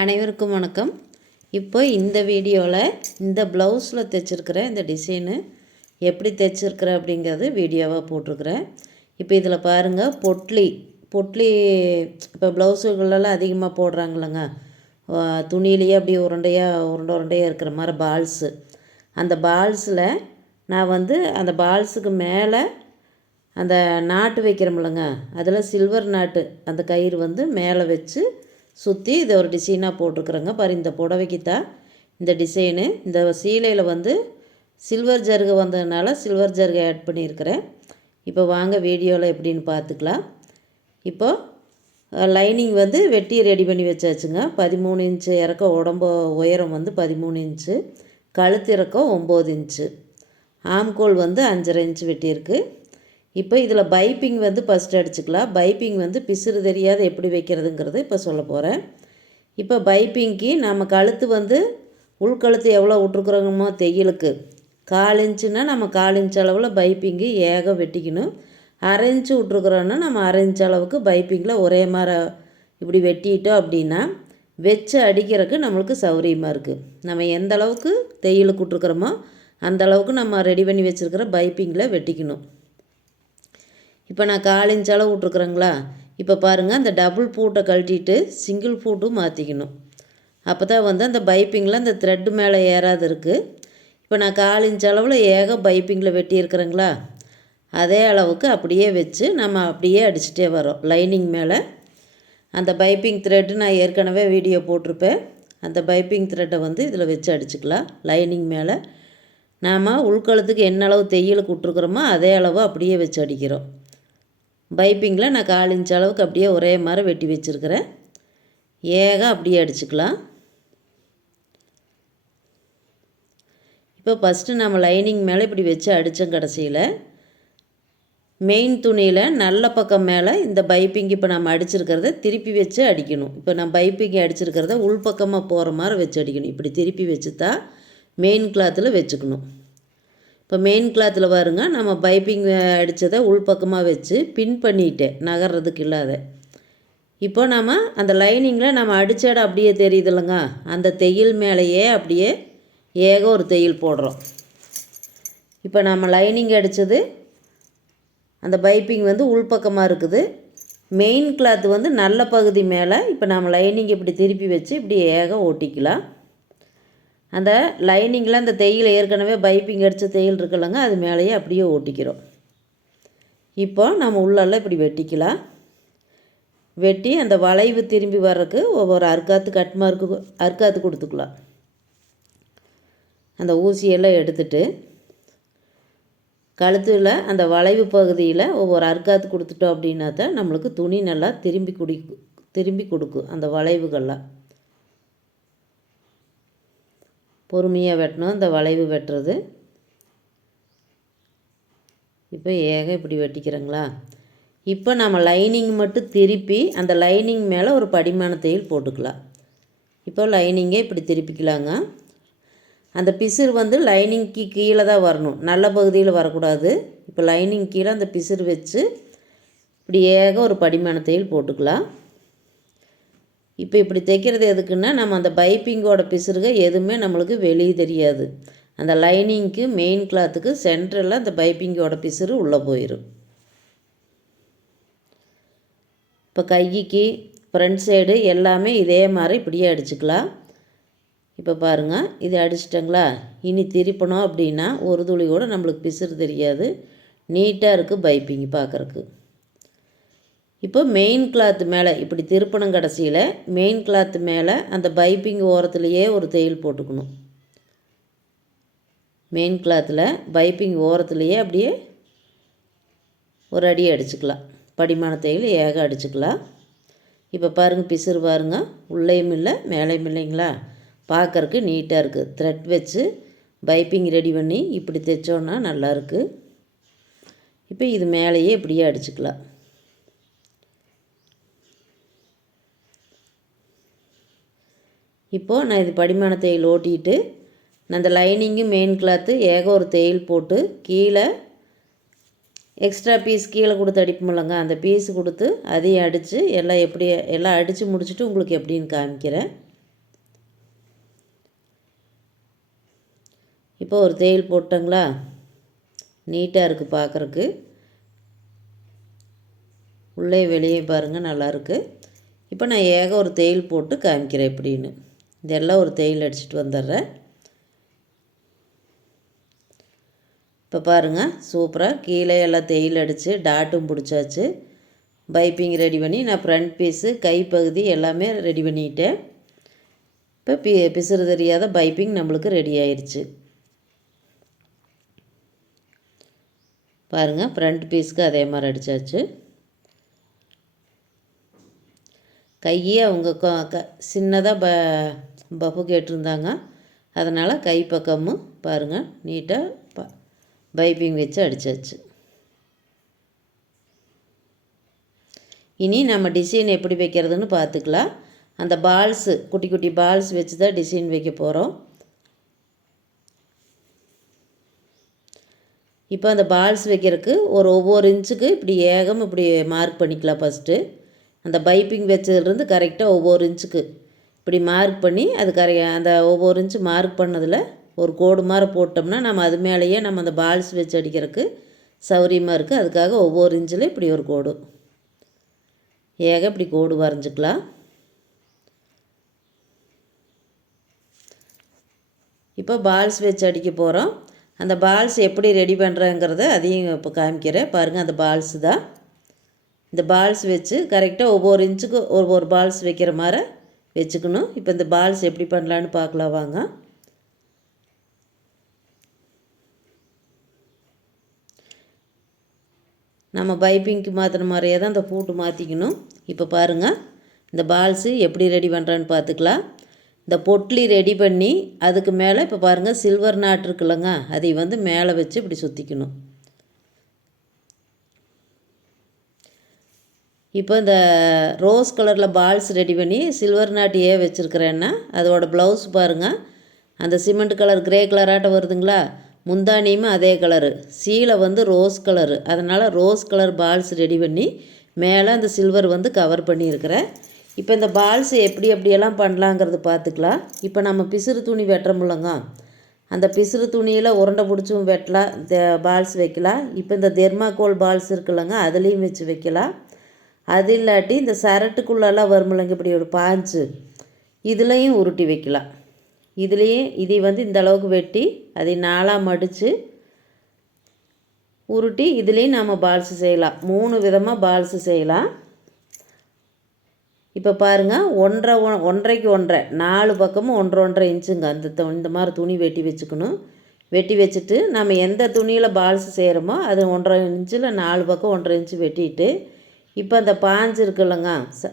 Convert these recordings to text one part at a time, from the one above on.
அனைவருக்கும் வணக்கம். இப்போ இந்த வீடியோவில் இந்த ப்ளவுஸில் தைச்சிருக்கிற இந்த டிசைனு எப்படி தைச்சிருக்கிற அப்படிங்கிறது வீடியோவாக போட்டிருக்கிறேன். இப்போ இதில் பாருங்கள் பொட்லி பொட்லி இப்போ ப்ளவுஸுகளெல்லாம் அதிகமாக போடுறாங்களங்க துணியிலேயே அப்படியே உருண்டையாக உருண்டை உருண்டையாக இருக்கிற மாதிரி பால்ஸு அந்த பால்ஸில் நான் வந்து அந்த பால்ஸுக்கு மேலே அந்த நாட்டு வைக்கிறோம்லங்க அதில் சில்வர் நாட்டு அந்த கயிறு வந்து மேலே வச்சு சுற்றி இதை ஒரு டிசைனாக போட்டிருக்குறேங்க. பாரு இந்த புடவைக்கு தான் இந்த டிசைனு இந்த சீலையில் வந்து சில்வர் ஜருகை வந்ததுனால சில்வர் ஜருகை ஆட் பண்ணியிருக்கிறேன். இப்போ வாங்க வீடியோவில் எப்படின்னு பார்த்துக்கலாம். இப்போ லைனிங் வந்து வெட்டி ரெடி பண்ணி வச்சாச்சுங்க. பதிமூணு இன்ச்சு இறக்கம் உடம்பு உயரம் வந்து பதிமூணு இன்ச்சு கழுத்து இறக்கம் ஒம்பது இன்ச்சு ஆம்கோல் வந்து அஞ்சரை இன்ச்சு வெட்டியிருக்கு. இப்போ இதில் பைப்பிங் வந்து ஃபஸ்ட் அடிச்சுக்கலாம். பைப்பிங் வந்து பிசுறு தெரியாத எப்படி வைக்கிறதுங்கிறது இப்போ சொல்ல போகிறேன் இப்போ பைப்பிங்க்கு நம்ம கழுத்து வந்து உள்கழுத்து எவ்வளோ விட்ருக்குறோமோ தையலுக்கு. கால் இன்ச்சுன்னா நம்ம கால் இன்ச் அளவில் பைப்பிங்கு ஏக வெட்டிக்கணும். அரை இன்ச்சு விட்ருக்குறோன்னா நம்ம அரை இன்ச் அளவுக்கு பைப்பிங்கில் ஒரே மாதிரி இப்படி வெட்டிட்டோம் அப்படின்னா வச்சு அடிக்கிறதுக்கு நம்மளுக்கு சௌகரியமாக இருக்குது நம்ம எந்த அளவுக்கு தையலுக்கு விட்ருக்குறோமோ அந்த அளவுக்கு நம்ம ரெடி பண்ணி வச்சுருக்கிற பைப்பிங்கில் வெட்டிக்கணும். இப்போ நான் கால் இன்ச் அளவு விட்ருக்குறேங்களா இப்போ பாருங்கள் அந்த டபுள் பூட்டை கழட்டிட்டு சிங்கிள் பூட்டும் மாற்றிக்கணும் அப்போ தான் வந்து அந்த பைப்பிங்கில் அந்த த்ரெட்டு மேலே ஏறாது இருக்குது இப்போ நான் கால் இன்ச் அளவில் ஏக பைப்பிங்கில் வெட்டியிருக்கிறேங்களா? அதே அளவுக்கு அப்படியே வச்சு நம்ம அப்படியே அடிச்சுட்டே வரோம். லைனிங் மேலே. அந்த பைப்பிங் த்ரெட்டு நான் ஏற்கனவே வீடியோ போட்டிருப்பேன். அந்த பைப்பிங் த்ரெட்டை வந்து இதில் வச்சு அடிச்சுக்கலாம். லைனிங் மேலே. நாம் உள்கழுத்துக்கு என்ன அளவு தையலுக்கு விட்ருக்குறோமோ அதே அளவு அப்படியே வச்சு அடிக்கிறோம். பைப்பிங்கில் நான் கால் இன்ச் அளவுக்கு அப்படியே ஒரே மாதிரி வெட்டி வச்சுருக்கிறேன். ஏக அப்படியே அடிச்சுக்கலாம். இப்போ ஃபஸ்ட்டு நம்ம லைனிங் மேலே இப்படி வச்சு அடித்தோம் கடைசியில். மெயின் துணியில் நல்ல பக்கம் மேலே இந்த பைப்பிங் இப்போ நம்ம அடிச்சிருக்கிறத திருப்பி வச்சு அடிக்கணும். இப்போ நான் பைப்பிங் அடிச்சிருக்கிறத உள்பக்கமாக போகிற மாதிரி வச்சு அடிக்கணும். இப்படி திருப்பி வச்சு தான் மெயின் கிளாத்தில் வச்சுக்கணும். இப்போ மெயின் கிளாத்தில் பாருங்க நம்ம பைப்பிங் அடித்ததை உள்பக்கமாக வச்சு பின் பண்ணிட்டேன் நகர்றதுக்கு இல்லாத. இப்போ நம்ம அந்த லைனிங்கில் நம்ம அடித்தட அப்படியே தெரியுது இல்லைங்க? அந்த தையல் மேலேயே அப்படியே ஏக ஒரு தையல் போடுறோம். இப்போ நம்ம லைனிங் அடித்தது அந்த பைப்பிங் வந்து உள்பக்கமாக இருக்குது. மெயின் கிளாத் வந்து நல்ல பகுதி மேலே இப்போ நம்ம லைனிங் இப்படி திருப்பி வச்சு இப்படி ஏக ஓட்டிக்கலாம். அந்த லைனிங்கில் அந்த தையல் ஏற்கனவே பைப்பிங் அடித்த தையல் இருக்குல்லங்க அது மேலேயே அப்படியே ஓட்டிக்கிறோம். இப்போ நம்ம உள்ளெல்லாம் இப்படி வெட்டிக்கலாம். வெட்டி அந்த வளைவு திரும்பி வர்றதுக்கு ஒவ்வொரு அர்க்காத்து கட் மார்க்கு அர்க்காத்து கொடுத்துக்கலாம். அந்த ஊசியெல்லாம் எடுத்துட்டு கழுத்தில் அந்த வளைவு பகுதியில் ஒவ்வொரு அர்க்காத்து கொடுத்துட்டோம் அப்படின்னா தான் நம்மளுக்கு துணி நல்லா திரும்பி குடி திரும்பி கொடுக்கும் அந்த வளைவுகள்லாம். பொறுமையாக வெட்டணும். இந்த வளைவு வெட்டுறது. இப்போ ஏக இப்படி வெட்டிக்கிறோங்களா? இப்போ நம்ம லைனிங் மட்டும் திருப்பி அந்த லைனிங் மேலே ஒரு படிமான தையல் போட்டுக்கலாம். இப்போ லைனிங்கே இப்படி திருப்பிக்கலாங்க. அந்த பிசிறு வந்து லைனிங்க்கு கீழே தான் வரணும். நல்ல பகுதியில் வரக்கூடாது. இப்போ லைனிங் கீழே அந்த பிசிறு வச்சு இப்படி ஏக ஒரு படிமான தையல் போட்டுக்கலாம். இப்போ இப்படி தைக்கிறது எதுக்குன்னா நம்ம அந்த பைப்பிங்கோட பிசுறுக எதுவுமே நம்மளுக்கு வெளியே தெரியாது. அந்த லைனிங்க்கு மெயின் கிளாத்துக்கு சென்டரில் அந்த பைப்பிங்கோட பிசுறு உள்ளே போயிடும் இப்போ கைக்கு ஃப்ரண்ட் சைடு எல்லாமே இதே மாதிரி இப்படியே அடிச்சுக்கலாம். இப்போ பாருங்கள் இது அடிச்சிட்டங்களா? இனி திருப்பணும் அப்படின்னா ஒரு துளி கூட நம்மளுக்கு பிசுறு தெரியாது. நீட்டாக இருக்குது பைப்பிங் பார்க்குறக்கு இப்போ மெயின் கிளாத் மேலே இப்படி திருப்பணம் கடைசியில் மெயின் கிளாத் மேலே அந்த பைப்பிங் ஓரத்துலேயே ஒரு தையல் போட்டுக்கணும். மெயின் கிளாத்தில் பைப்பிங் ஓரத்துலேயே அப்படியே ஒரு அடி அடிச்சுக்கலாம். படிமான தையல் ஏக அடிச்சுக்கலாம். இப்போ பாருங்கள் பிசுறு பாருங்கள் உள்ளேயும் இல்லை மேலேயும் இல்லைங்களா? பார்க்குறக்கு நீட்டாக இருக்குது த்ரெட் வச்சு பைப்பிங் ரெடி பண்ணி இப்படி தைச்சோன்னா நல்லாயிருக்கு இப்போ இது மேலேயே இப்படியே அடிச்சுக்கலாம். இப்போது நான் இது படிமான தையல் ஓட்டிட்டு அந்த லைனிங்கு மெயின் கிளாத்து ஏக ஒரு தையல் போட்டு கீழே எக்ஸ்ட்ரா பீஸ் கீழே கொடுத்து அடிப்போம்லங்க அந்த பீஸ் கொடுத்து அதையும் அடித்து எல்லாம் எப்படி எல்லாம் அடித்து முடிச்சுட்டு உங்களுக்கு எப்படின்னு காமிக்கிறேன். இப்போ ஒரு தேயில் போட்டோங்களா? நீட்டாக இருக்குது பார்க்குறக்கு உள்ளே வெளியே பாருங்கள் நல்லாயிருக்கு இப்போ நான் ஏக ஒரு தேயில் போட்டு காமிக்கிறேன் எப்படின்னு. இதெல்லாம் ஒரு தேயில் அடிச்சிட்டு வந்துடுறேன். இப்போ பாருங்கள் சூப்பராக கீழே எல்லாம் தேயில் அடித்து டாட்டும் பிடிச்சாச்சு. பைப்பிங் ரெடி பண்ணி நான் ஃப்ரண்ட் பீஸு கைப்பகுதி எல்லாமே ரெடி பண்ணிட்டேன். இப்போ பி பிசுறு தெரியாத பைப்பிங் நம்மளுக்கு ரெடி ஆயிடுச்சு பாருங்கள் ஃப்ரண்ட் பீஸ்க்கு அதே மாதிரி அடித்தாச்சு கையே அவங்க க சின்னதாக ப பஃபு கேட்டிருந்தாங்க. அதனால் கை பக்கமும் பாருங்கள் நீட்டாக ப பைப்பிங் வச்சு அடித்தாச்சு இனி நம்ம டிசைன் எப்படி வைக்கிறதுன்னு பார்த்துக்கலாம். அந்த பால்ஸு குட்டி குட்டி பால்ஸ் வச்சு தான் டிசைன் வைக்க போகிறோம் இப்போ அந்த பால்ஸ் வைக்கிறதுக்கு ஒரு ஒவ்வொரு இன்ச்சுக்கு இப்படி ஏகம் இப்படி மார்க் பண்ணிக்கலாம் ஃபஸ்ட்டு அந்த பைப்பிங் வச்சதுலேருந்து கரெக்டாக ஒவ்வொரு இன்ச்சுக்கு இப்படி மார்க் பண்ணி அது கரை அந்த ஒவ்வொரு இன்ச்சு மார்க் பண்ணதில் ஒரு கோடு மாதிரி போட்டோம்னா நம்ம அது மேலேயே நம்ம அந்த பால்ஸ் வச்சு அடிக்கிறதுக்கு சௌரியமாக இருக்குது அதுக்காக ஒவ்வொரு இன்ச்சில் இப்படி ஒரு கோடு. ஏக இப்படி கோடு வரைஞ்சிக்கலாம். இப்போ பால்ஸ் வச்சு அடிக்க போகிறோம் அந்த பால்ஸ் எப்படி ரெடி பண்ணுறேங்கிறத அதையும் இப்போ காமிக்கிறேன். பாருங்கள் அந்த பால்ஸு தான். இந்த பால்ஸ் வச்சு கரெக்டாக ஒவ்வொரு இன்ச்சுக்கு ஒவ்வொரு பால்ஸ் வைக்கிற மாதிரி வச்சுக்கணும். இப்போ இந்த பால்ஸ் எப்படி பண்ணலான்னு பார்க்கலாம் வாங்க. நம்ம பைப்பிங்க்கு மாற்றின மாதிரியே தான் இந்த பூட்டு மாற்றிக்கணும் இப்போ பாருங்கள் இந்த பால்ஸு எப்படி ரெடி பண்ணுறான்னு பார்த்துக்கலாம். இந்த பொட்லி ரெடி பண்ணி அதுக்கு மேலே இப்போ பாருங்கள் சில்வர் நாட் இருக்குல்லங்க அதை வந்து மேலே வச்சு இப்படி சுற்றிக்கணும் இப்போ இந்த ரோஸ் கலரில் பால்ஸ் ரெடி பண்ணி சில்வர் நாட்டியே வச்சுருக்கிறேன்னா அதோடய ப்ளவுஸ் பாருங்கள் அந்த சிமெண்ட் கலர் கிரே கலராட்டம் வருதுங்களா? முந்தானியும் அதே கலரு சீலை வந்து ரோஸ் கலரு அதனால் ரோஸ் கலர் பால்ஸ் ரெடி பண்ணி மேலே அந்த சில்வர் வந்து கவர் பண்ணியிருக்கிறேன். இப்போ இந்த பால்ஸ் எப்படி எப்படியெல்லாம் பண்ணலாங்கிறது பார்த்துக்கலாம். இப்போ நம்ம பிசுறு துணி வெட்டுறோம்லங்க அந்த பிசுறு துணியில் உருண்டை பிடிச்சும் வெட்டலாம் பால்ஸ் வைக்கலாம். இப்போ இந்த தெர்மாக்கோல் பால்ஸ் இருக்குல்லங்க அதுலேயும் வச்சு வைக்கலாம். அது இல்லாட்டி இந்த சரட்டுக்குள்ளெல்லாம் வருமில்லங்க இப்படி ஒரு பாஞ்சு இதுலேயும் உருட்டி வைக்கலாம். இதுலேயும் இதை வந்து இந்த அளவுக்கு வெட்டி அதை நாளாக மடித்து உருட்டி இதுலேயும் நம்ம பால்ஸு செய்யலாம். மூணு விதமாக பால்ஸு செய்யலாம். இப்போ பாருங்கள் ஒன்றரை ஒன்றைக்கு ஒன்றரை நாலு பக்கமும் ஒன்றரை ஒன்றரை இன்ச்சுங்க. அந்த இந்த மாதிரி துணி வெட்டி வச்சுக்கணும். வெட்டி வச்சுட்டு நம்ம எந்த துணியில் பால்ஸ் செய்கிறோமோ அது ஒன்றரை இன்ச்சில் நாலு பக்கம் ஒன்றரை இன்ச்சு வெட்டிட்டு இப்போ அந்த பாஞ்சு இருக்குல்லங்க ச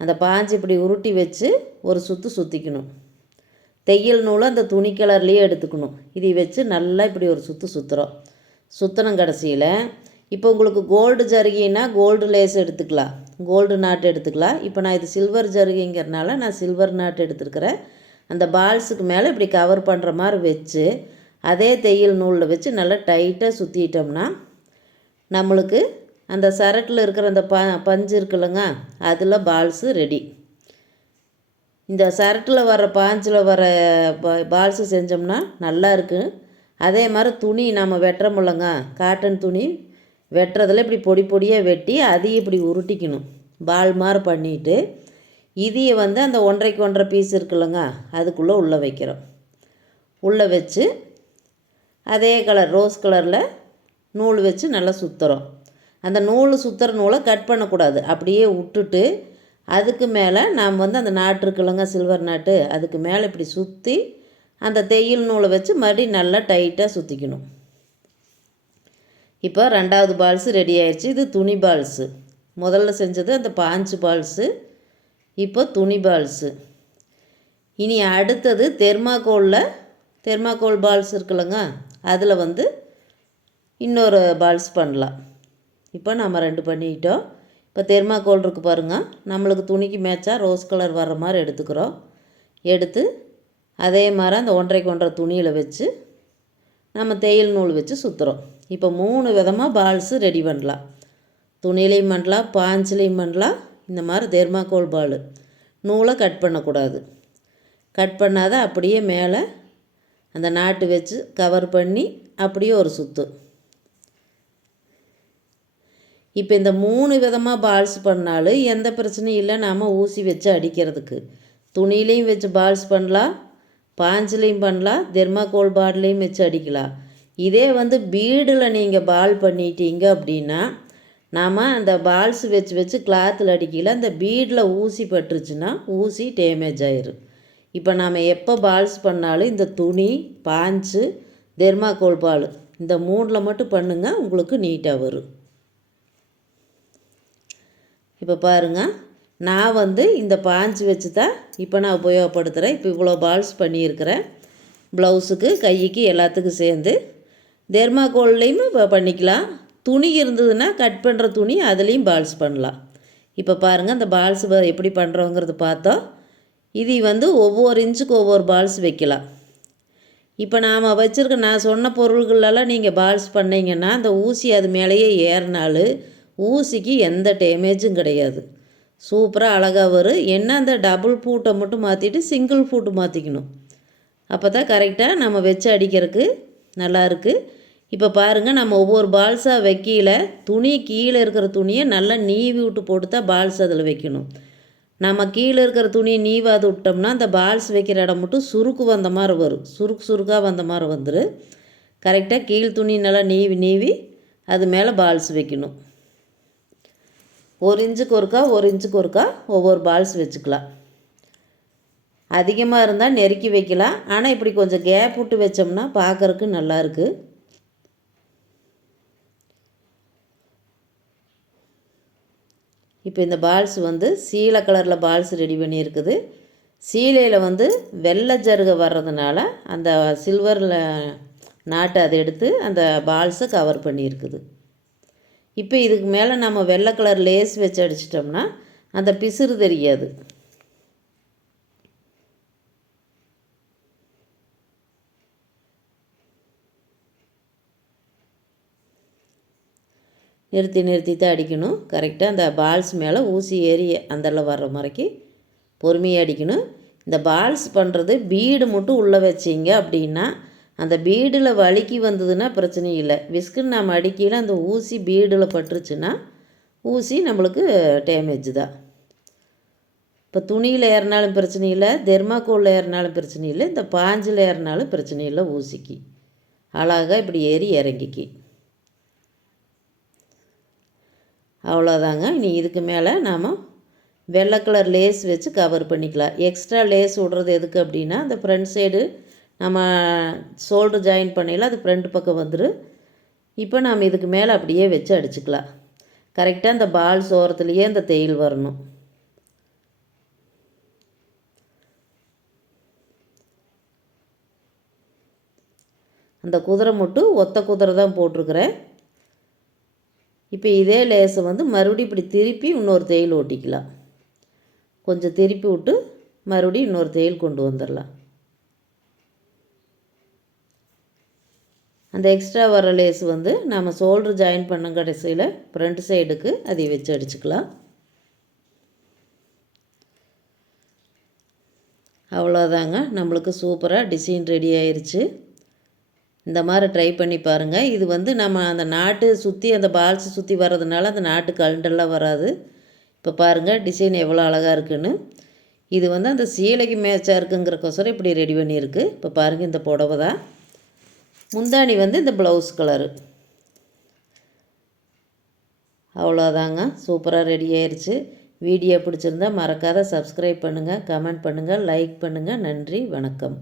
அந்த பாஞ்சு இப்படி உருட்டி வச்சு ஒரு சுற்று சுற்றிக்கணும் தையல் நூலை அந்த துணி கலர்லேயே எடுத்துக்கணும். இதை வச்சு நல்லா இப்படி ஒரு சுற்று சுற்றுறோம் சுற்றணும் கடைசியில். இப்போ உங்களுக்கு கோல்டு ஜருகினா கோல்டு லேஸ் எடுத்துக்கலாம். கோல்டு நாட்டு எடுத்துக்கலாம். இப்போ நான் இது சில்வர் ஜருகிங்கிறனால நான் சில்வர் நாட்டு எடுத்துருக்கிறேன். அந்த பால்ஸுக்கு மேலே இப்படி கவர் பண்ணுற மாதிரி வச்சு அதே தையல் நூலில் வச்சு நல்லா டைட்டாக சுற்றிட்டோம்னா நம்மளுக்கு அந்த சரட்டில் இருக்கிற அந்த ப பஞ்சு இருக்குல்லங்க அதில் பால்ஸு ரெடி. இந்த சரட்டில் வர பாஞ்சில் வர பால்ஸு செஞ்சோம்னா நல்லா இருக்குது அதே மாதிரி துணி நம்ம வெட்டுறோமில்லங்க காட்டன் துணி வெட்டுறதில் இப்படி பொடி பொடியாக வெட்டி அதையும் இப்படி உருட்டிக்கணும். பால் மாதிரி பண்ணிவிட்டு இதையை வந்து அந்த ஒன்றரைக்கு ஒன்றரை பீஸ் இருக்குல்லங்க அதுக்குள்ளே உள்ளே வைக்கிறோம். உள்ளே வச்சு அதே கலர் ரோஸ் கலரில் நூல் வச்சு நல்லா சுற்றுறோம் அந்த நூல் சுற்றுற நூலை கட் பண்ணக்கூடாது. அப்படியே விட்டுட்டு அதுக்கு மேலே நாம் வந்து அந்த நாட்டு இருக்குல்லங்க சில்வர் நாட்டு அதுக்கு மேலே இப்படி சுற்றி அந்த தையல் நூலை வச்சு மறுபடியும் நல்லா டைட்டாக சுற்றிக்கணும் இப்போ ரெண்டாவது பால்ஸு ரெடி ஆயிடுச்சு இது துணி பால்ஸு முதல்ல செஞ்சது அந்த பாஞ்சு பால்ஸு இப்போ துணி பால்ஸு இனி அடுத்தது தெர்மாக்கோலில் தெர்மாக்கோல் பால்ஸ் இருக்குல்லங்க அதில் வந்து இன்னொரு பால்ஸ் பண்ணலாம். இப்போ நம்ம ரெண்டு பண்ணிக்கிட்டோம் இப்போ தெர்மாக்கோல் இருக்குது பாருங்கள் நம்மளுக்கு துணிக்கு மேட்சாக ரோஸ் கலர் வர்ற மாதிரி எடுத்துக்கிறோம். எடுத்து அதே மாதிரி அந்த ஒன்றைக்கு ஒன்றரை துணியில் வச்சு நம்ம தேயில் நூல் வச்சு சுற்றுறோம் இப்போ மூணு விதமாக பால்ஸு ரெடி பண்ணலாம். துணிலையும் பண்ணலாம் பாஞ்சிலையும் பண்ணலாம். இந்த மாதிரி தெர்மாக்கோல் பால் நூலை கட் பண்ணக்கூடாது. கட் பண்ணாத அப்படியே மேலே அந்த நாட்டு வச்சு கவர் பண்ணி அப்படியே ஒரு சுற்று இப்போ இந்த மூணு விதமாக பால்ஸ் பண்ணாலும் எந்த பிரச்சனையும் இல்லை. நாம் ஊசி வச்சு அடிக்கிறதுக்கு. துணிலையும் வச்சு பால்ஸ் பண்ணலாம். பாஞ்சிலையும் பண்ணலாம். தெர்மாக்கோல் பால்லையும் வச்சு அடிக்கலாம். இதே வந்து பீடில் நீங்கள் பால் பண்ணிட்டீங்க அப்படின்னா நாம் அந்த பால்ஸ் வச்சு வச்சு கிளாத்தில் அடிக்கல. அந்த பீடில் ஊசி பட்டுருச்சுன்னா ஊசி டேமேஜ் ஆயிரும். இப்போ நாம் எப்போ பால்ஸ் பண்ணாலும் இந்த துணி பாஞ்சு தெர்மாக்கோல் பால் இந்த மூணில் மட்டும் பண்ணுங்கள் உங்களுக்கு நீட்டாக வரும். இப்போ பாருங்கள் நான் வந்து இந்த பாஞ்சு வச்சு தான் இப்போ நான் உபயோகப்படுத்துகிறேன் இப்போ இவ்வளோ பால்ஸ் பண்ணியிருக்கிறேன். ப்ளவுஸுக்கு கைக்கு எல்லாத்துக்கும் சேர்ந்து. தெர்மாகோல்லையும் இப்போ பண்ணிக்கலாம். துணி இருந்ததுன்னா கட் பண்ணுற துணி அதுலேயும் பால்ஸ் பண்ணலாம். இப்போ பாருங்கள் அந்த பால்ஸ் எப்படி பண்ணுறோங்கிறது பார்த்தோம். இது வந்து ஒவ்வொரு இன்ச்சுக்கு ஒவ்வொரு பால்ஸ் வைக்கலாம். இப்போ நாம் வச்சுருக்க நான் சொன்ன பொருள்களெல்லாம் நீங்கள் பால்ஸ் பண்ணிங்கன்னா அந்த ஊசி அது மேலேயே ஏறினாலும் ஊசிக்கு எந்த டேமேஜும் கிடையாது. சூப்பராக அழகாக வரும் என்ன அந்த டபுள் பூட்டை மட்டும் மாற்றிட்டு சிங்கிள் பூட்டு மாற்றிக்கணும் அப்போ தான் கரெக்டாக நம்ம வச்சு அடிக்கிறதுக்கு நல்லாயிருக்கு இப்போ பாருங்கள் நம்ம ஒவ்வொரு பால்ஸாக வைக்கல துணி கீழே இருக்கிற துணியை நல்லா நீவி விட்டு போட்டு தான் பால்ஸ் அதில் வைக்கணும். நம்ம கீழே இருக்கிற துணியை நீவாது விட்டோம்னா அந்த பால்ஸ் வைக்கிற இடம் மட்டும் சுருக்கு வந்த மாதிரி வரும். சுருக்கு சுருக்காக வந்த மாதிரி வந்துடும் கரெக்டாக கீழ் துணி நல்லா நீவி நீவி அது மேலே பால்ஸ் வைக்கணும். ஒரு இன்ச்சுக்கு ஒருக்கா ஒரு இன்ச்சுக்கு ஒருக்கா ஒவ்வொரு பால்ஸ் வச்சுக்கலாம். அதிகமாக இருந்தால் நெருக்கி வைக்கலாம். ஆனால் இப்படி கொஞ்சம் கேப் விட்டு வச்சோம்னா பார்க்குறக்கு நல்லாயிருக்கு இப்போ இந்த பால்ஸ் வந்து சீலை கலரில் பால்ஸ் ரெடி பண்ணியிருக்குது. சீலையில் வந்து வெள்ளை ஜருகை வர்றதுனால அந்த சில்வரில் நாட்டை அதை எடுத்து அந்த பால்ஸை கவர் பண்ணியிருக்குது. இப்போ இதுக்கு மேலே நம்ம வெள்ளை கலர் லேஸ் வச்சு அடிச்சிட்டோம்னா அந்த பிசுறு தெரியாது. நிறுத்தி நிறுத்தி தான் அடிக்கணும். கரெக்டாக அந்த பால்ஸ் மேலே ஊசி ஏறி அந்தளவு வர்ற முறைக்கு பொறுமையாக அடிக்கணும். இந்த பால்ஸ் பண்ணுறது பீடு மட்டும் உள்ளே வச்சிங்க அப்படின்னா அந்த பீடில் வலிக்கு வந்ததுன்னா பிரச்சனை இல்லை. விஸ்குன்னு நம்ம அடிக்கையில் அந்த ஊசி பீடில் பட்டுருச்சுன்னா ஊசி நம்மளுக்கு டேமேஜ் தான். இப்போ துணியில் ஏறினாலும் பிரச்சனை இல்லை தெர்மாக்கோலில் ஏறினாலும் பிரச்சனை இல்லை இந்த பாஞ்சில் ஏறினாலும் பிரச்சனை இல்லை ஊசிக்கு. அழகாக இப்படி ஏறி இறங்கிக்கி. அவ்வளோதாங்க இனி இதுக்கு மேலே நாம் வெள்ளை கலர் லேஸ் வச்சு கவர் பண்ணிக்கலாம். எக்ஸ்ட்ரா லேஸ் விடுறது எதுக்கு அப்படின்னா அந்த ஃப்ரண்ட் சைடு நம்ம ஷோல்டர் ஜாயின் பண்ணிடலாம் அது ஃப்ரண்ட் பக்கம் வந்துடும் இப்போ நாம் இதுக்கு மேலே அப்படியே வச்சு அடிச்சுக்கலாம். கரெக்டாக அந்த பால் சோரத்துலேயே அந்த தையல் வரணும். அந்த குதிரை மட்டும் ஒத்த குதிரை தான் போட்டிருக்கிறேன். இப்போ இதே லேஸை வந்து மறுபடியும் இப்படி திருப்பி இன்னொரு தையல் ஓட்டிக்கலாம். கொஞ்சம் திருப்பி விட்டு மறுபடியும் இன்னொரு தையல் கொண்டு வந்துடலாம். அந்த எக்ஸ்ட்ரா வர லேஸ் வந்து நம்ம ஷோல்ட்ரு ஜாயின் பண்ண கடைசியில் ஃப்ரண்ட் சைடுக்கு அதை வச்சு அடிச்சுக்கலாம். அவ்வளோதாங்க நம்மளுக்கு சூப்பராக டிசைன் ரெடி ஆயிடுச்சு இந்த மாதிரி ட்ரை பண்ணி பாருங்கள் இது வந்து நம்ம அந்த நாட்டு சுற்றி அந்த பால்ஸ் சுற்றி வர்றதுனால அந்த நாட்டு கலண்டெல்லாம் வராது. இப்போ பாருங்கள் டிசைன் எவ்வளோ அழகாக இருக்குன்னு. இது வந்து அந்த சீலைக்கு மேட்சாக இருக்குங்கிறக்கோசரம் இப்படி ரெடி பண்ணியிருக்கு. இப்போ பாருங்கள் இந்த புடவை தான் முந்தாணி வந்து இந்த ப்ளவுஸ் கலரு. அவ்வளோதாங்க. சூப்பராக ரெடி ஆயிடுச்சு வீடியோ பிடிச்சிருந்தா மறக்காத சப்ஸ்கிரைப் பண்ணுங்கள் கமெண்ட் பண்ணுங்கள் லைக் பண்ணுங்கள் நன்றி வணக்கம்.